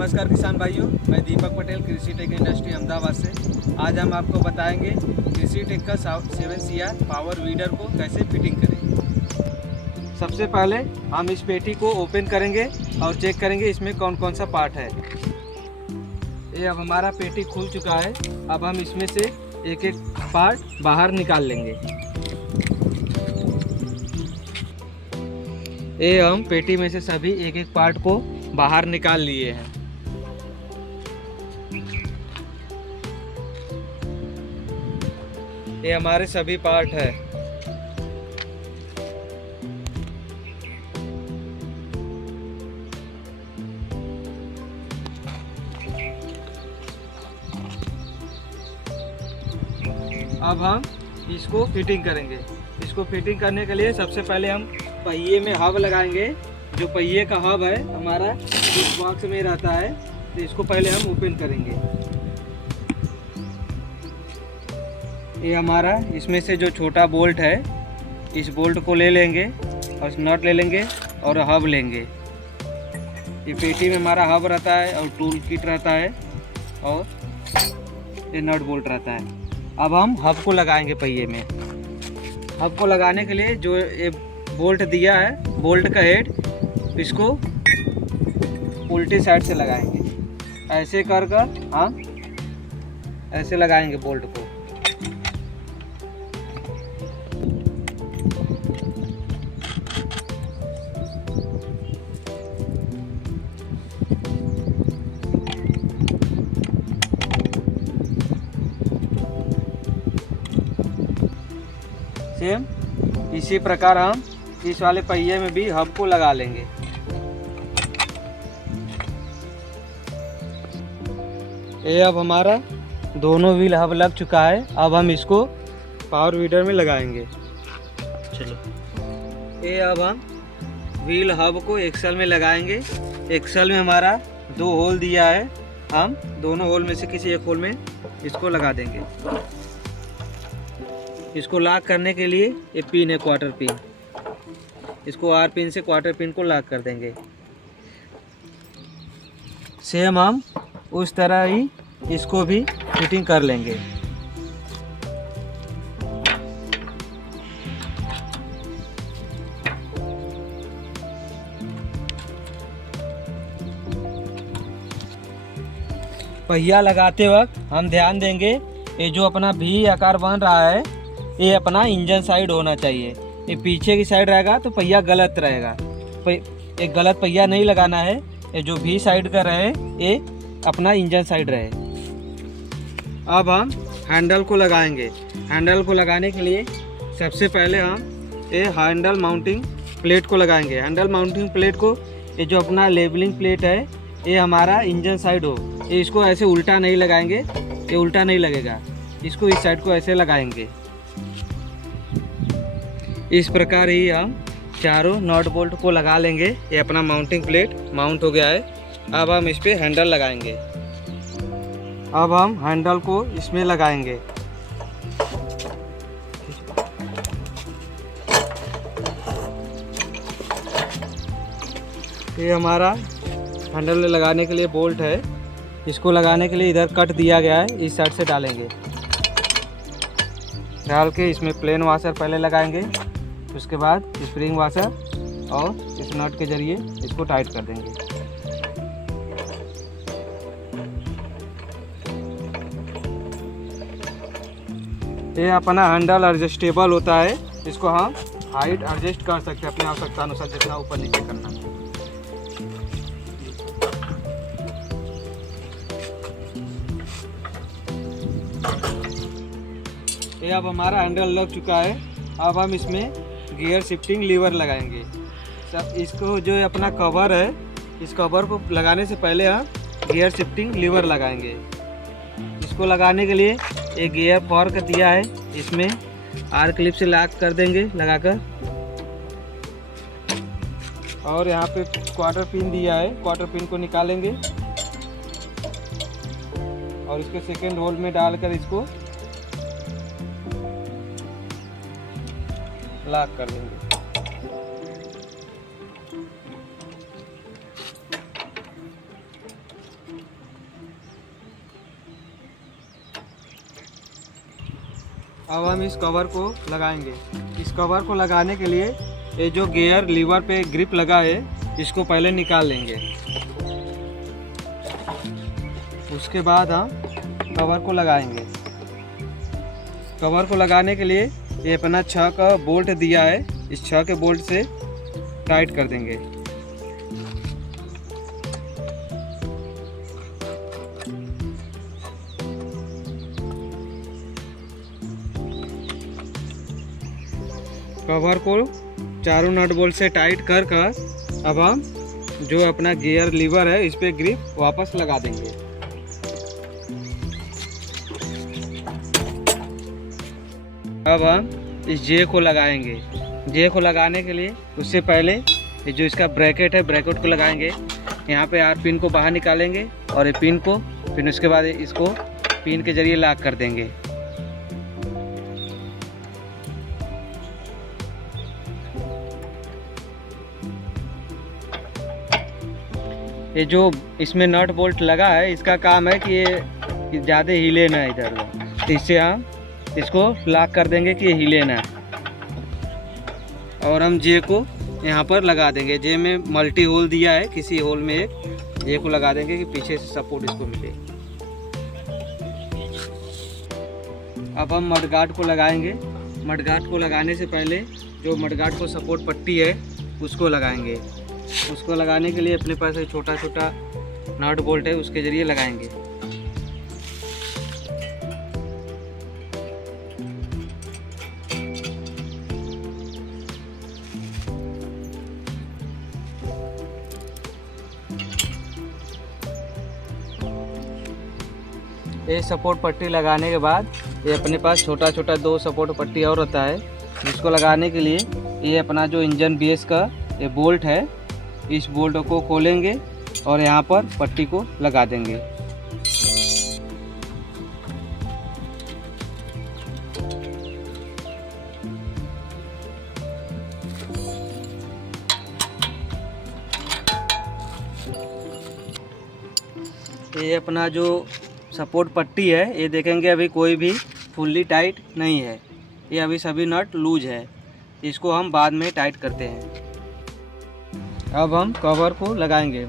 नमस्कार किसान भाइयों, मैं दीपक पटेल कृषि टेक इंडस्ट्री अहमदाबाद से। आज हम आपको बताएंगे कृषि टेक का 7CR पावर वीडर को कैसे फिटिंग करें। सबसे पहले हम इस पेटी को ओपन करेंगे और चेक करेंगे इसमें कौन कौन सा पार्ट है। ये अब हमारा पेटी खुल चुका है। अब हम इसमें से एक एक पार्ट बाहर निकाल लेंगे। ये हम पेटी में से सभी एक एक पार्ट को बाहर निकाल लिए हैं। ये हमारे सभी पार्ट है। अब हम इसको फिटिंग करेंगे। इसको फिटिंग करने के लिए सबसे पहले हम पहिए में हब लगाएंगे। जो पहिए का हब है हमारा इस बॉक्स में रहता है, तो इसको पहले हम ओपन करेंगे। ये हमारा इसमें से जो छोटा बोल्ट है, इस बोल्ट को ले लेंगे और नट ले लेंगे और हब लेंगे। ये पेटी में हमारा हब रहता है और टूल किट रहता है और ये नट बोल्ट रहता है। अब हम हब को लगाएंगे पहिए में। हब को लगाने के लिए जो ये बोल्ट दिया है, बोल्ट का हेड, इसको उल्टी साइड से लगाएंगे। ऐसे कर हम ऐसे लगाएंगे बोल्ट को। सेम इसी प्रकार हम इस वाले पहिए में भी हब को लगा लेंगे। ये अब हमारा दोनों व्हील हब लग चुका है। अब हम इसको पावर वीडर में लगाएंगे। चलो, ये अब हम व्हील हब को एक्सल में लगाएंगे। एक्सल में हमारा 2 होल दिया है। हम दोनों होल में से किसी एक होल में इसको लगा देंगे। इसको लॉक करने के लिए ये पिन है, क्वार्टर पिन। इसको आर पिन से क्वार्टर पिन को लॉक कर देंगे। सेम हम उस तरह ही इसको भी फिटिंग कर लेंगे। पहिया लगाते वक्त हम ध्यान देंगे, ये जो अपना भी आकार बन रहा है, ये अपना इंजन साइड होना चाहिए। ये पीछे की साइड रहेगा तो पहिया गलत रहेगा। एक गलत पहिया नहीं लगाना है। ये जो भी साइड का रहे ये अपना इंजन साइड रहे। अब हम हैंडल को लगाएंगे। हैंडल को लगाने के लिए सबसे पहले हम ये हैंडल माउंटिंग प्लेट को लगाएंगे। हैंडल माउंटिंग प्लेट को, ये जो अपना लेबलिंग प्लेट है, ये हमारा इंजन साइड हो। ये इसको ऐसे उल्टा नहीं लगाएंगे, ये उल्टा नहीं लगेगा। इसको इस साइड को ऐसे लगाएंगे। इस प्रकार ही हम चारों नट बोल्ट को लगा लेंगे। ये अपना माउंटिंग प्लेट माउंट हो गया है। अब हम इस पे हैंडल लगाएंगे। अब हम हैंडल को इसमें लगाएंगे। ये हमारा हैंडल में लगाने के लिए बोल्ट है। इसको लगाने के लिए इधर कट दिया गया है, इस साइड से डालेंगे। डाल के इसमें प्लेन वाशर पहले लगाएंगे, उसके बाद स्प्रिंग वाशर और इस नट के जरिए इसको टाइट कर देंगे। ये अपना हैंडल एडजस्टेबल होता है। इसको हम हाइट एडजस्ट कर सकते हैं अपनी आवश्यकता अनुसार, जितना ऊपर नीचे करना है। ये अब हमारा हैंडल लग चुका है। अब हम इसमें गियर शिफ्टिंग लीवर लगाएंगे। सब इसको जो अपना कवर है, इस कवर को लगाने से पहले हम गियर शिफ्टिंग लीवर लगाएंगे। इसको लगाने के लिए एक गियर फॉर्क दिया है, इसमें आर क्लिप से लॉक कर देंगे लगाकर। और यहाँ पे क्वार्टर पिन दिया है, क्वार्टर पिन को निकालेंगे और इसके सेकेंड होल में डालकर इसको लॉक कर देंगे। अब हम इस कवर को लगाएंगे। इस कवर को लगाने के लिए ये जो गियर लीवर पे ग्रिप लगा है इसको पहले निकाल लेंगे। उसके बाद हम कवर को लगाएंगे। कवर को लगाने के लिए ये अपना 6 का बोल्ट दिया है, इस 6 के बोल्ट से टाइट कर देंगे। कवर को चारों नट बोल्ट से टाइट कर अब हम जो अपना गियर लीवर है इस पे ग्रिप वापस लगा देंगे। अब हम इस जे को लगाएंगे। जे को लगाने के लिए उससे पहले ये जो इसका ब्रैकेट है, ब्रैकेट को लगाएंगे। यहाँ पे आर पिन को बाहर निकालेंगे और ये पिन को, फिर उसके बाद इसको पिन के जरिए लॉक कर देंगे। ये जो इसमें नट बोल्ट लगा है इसका काम है कि ये ज़्यादा हिले ना इधर उधर, तो इससे हम इसको लॉक कर देंगे कि ये हिले ना। और हम जे को यहाँ पर लगा देंगे। जे में मल्टी होल दिया है, किसी होल में एक जे को लगा देंगे कि पीछे से सपोर्ट इसको मिले। अब हम मडगार्ड को लगाएंगे। मडगार्ड को लगाने से पहले जो मडगार्ड को सपोर्ट पट्टी है उसको लगाएंगे। उसको लगाने के लिए अपने पास एक छोटा छोटा नट बोल्ट है, उसके जरिए लगाएंगे। ये सपोर्ट पट्टी लगाने के बाद ये अपने पास छोटा छोटा 2 सपोर्ट पट्टी और होता है, जिसको लगाने के लिए ये अपना जो इंजन बेस का ये बोल्ट है, इस बोल्ट को खोलेंगे और यहाँ पर पट्टी को लगा देंगे। ये अपना जो सपोर्ट पट्टी है ये देखेंगे अभी कोई भी फुल्ली टाइट नहीं है, ये अभी सभी नट लूज है। इसको हम बाद में टाइट करते हैं। अब हम कवर को लगाएंगे।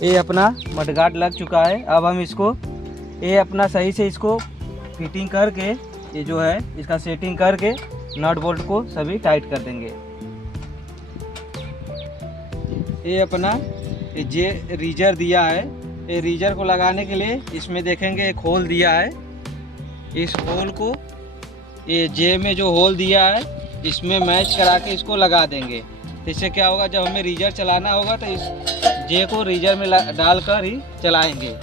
ये अपना मडगार्ड लग चुका है। अब हम इसको ये अपना सही से इसको फिटिंग करके, ये जो है इसका सेटिंग करके नट बोल्ट को सभी टाइट कर देंगे। ये अपना ये जे रीजर दिया है, ये रीजर को लगाने के लिए इसमें देखेंगे एक होल दिया है। इस होल को ये जे में जो होल दिया है इसमें मैच करा के इसको लगा देंगे। इससे क्या होगा, जब हमें रीजर चलाना होगा तो इस जे को रीजर में डालकर ही चलाएंगे।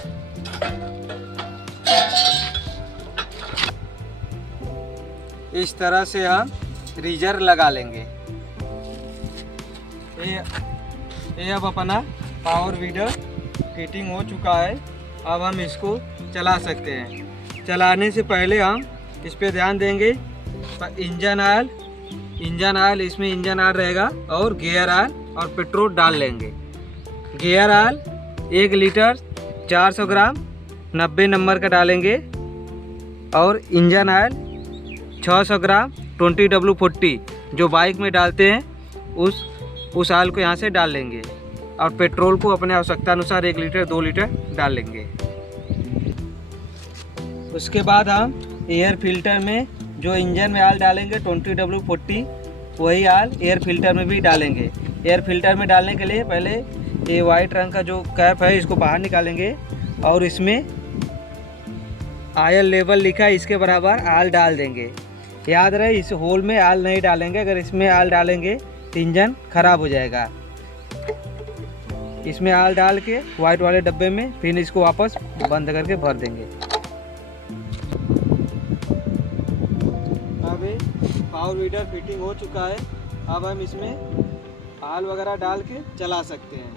इस तरह से हम रीजर लगा लेंगे। ये अब अपना पावर वीडर फिटिंग हो चुका है। अब हम इसको चला सकते हैं। चलाने से पहले हम इस पे ध्यान देंगे। इंजन ऑयल इसमें इंजन ऑयल रहेगा और गियर ऑयल और पेट्रोल डाल लेंगे। गियर ऑयल 1 लीटर 400 ग्राम 90 नंबर का डालेंगे और इंजन ऑयल 600 ग्राम 20W40 जो बाइक में डालते हैं उस ऑयल को यहाँ से डाल लेंगे। और पेट्रोल को अपने आवश्यकता अनुसार 1 लीटर 2 लीटर डाल लेंगे। उसके बाद हम एयर फिल्टर में जो इंजन में ऑयल डालेंगे 20W40 वही ऑयल एयर फिल्टर में भी डालेंगे। एयर फिल्टर में डालने के लिए पहले ये वाइट रंग का जो कैप है इसको बाहर निकालेंगे और इसमें ऑयल लेवल लिखा है इसके बराबर ऑयल डाल देंगे। याद रहे इस होल में ऑयल नहीं डालेंगे, अगर इसमें ऑयल डालेंगे तो इंजन खराब हो जाएगा। इसमें ऑयल डाल के वाइट वाले डब्बे में फिर इसको वापस बंद करके भर देंगे। अब पावर वीडर फिटिंग हो चुका है। अब हम इसमें ऑयल वगैरह डाल के चला सकते हैं।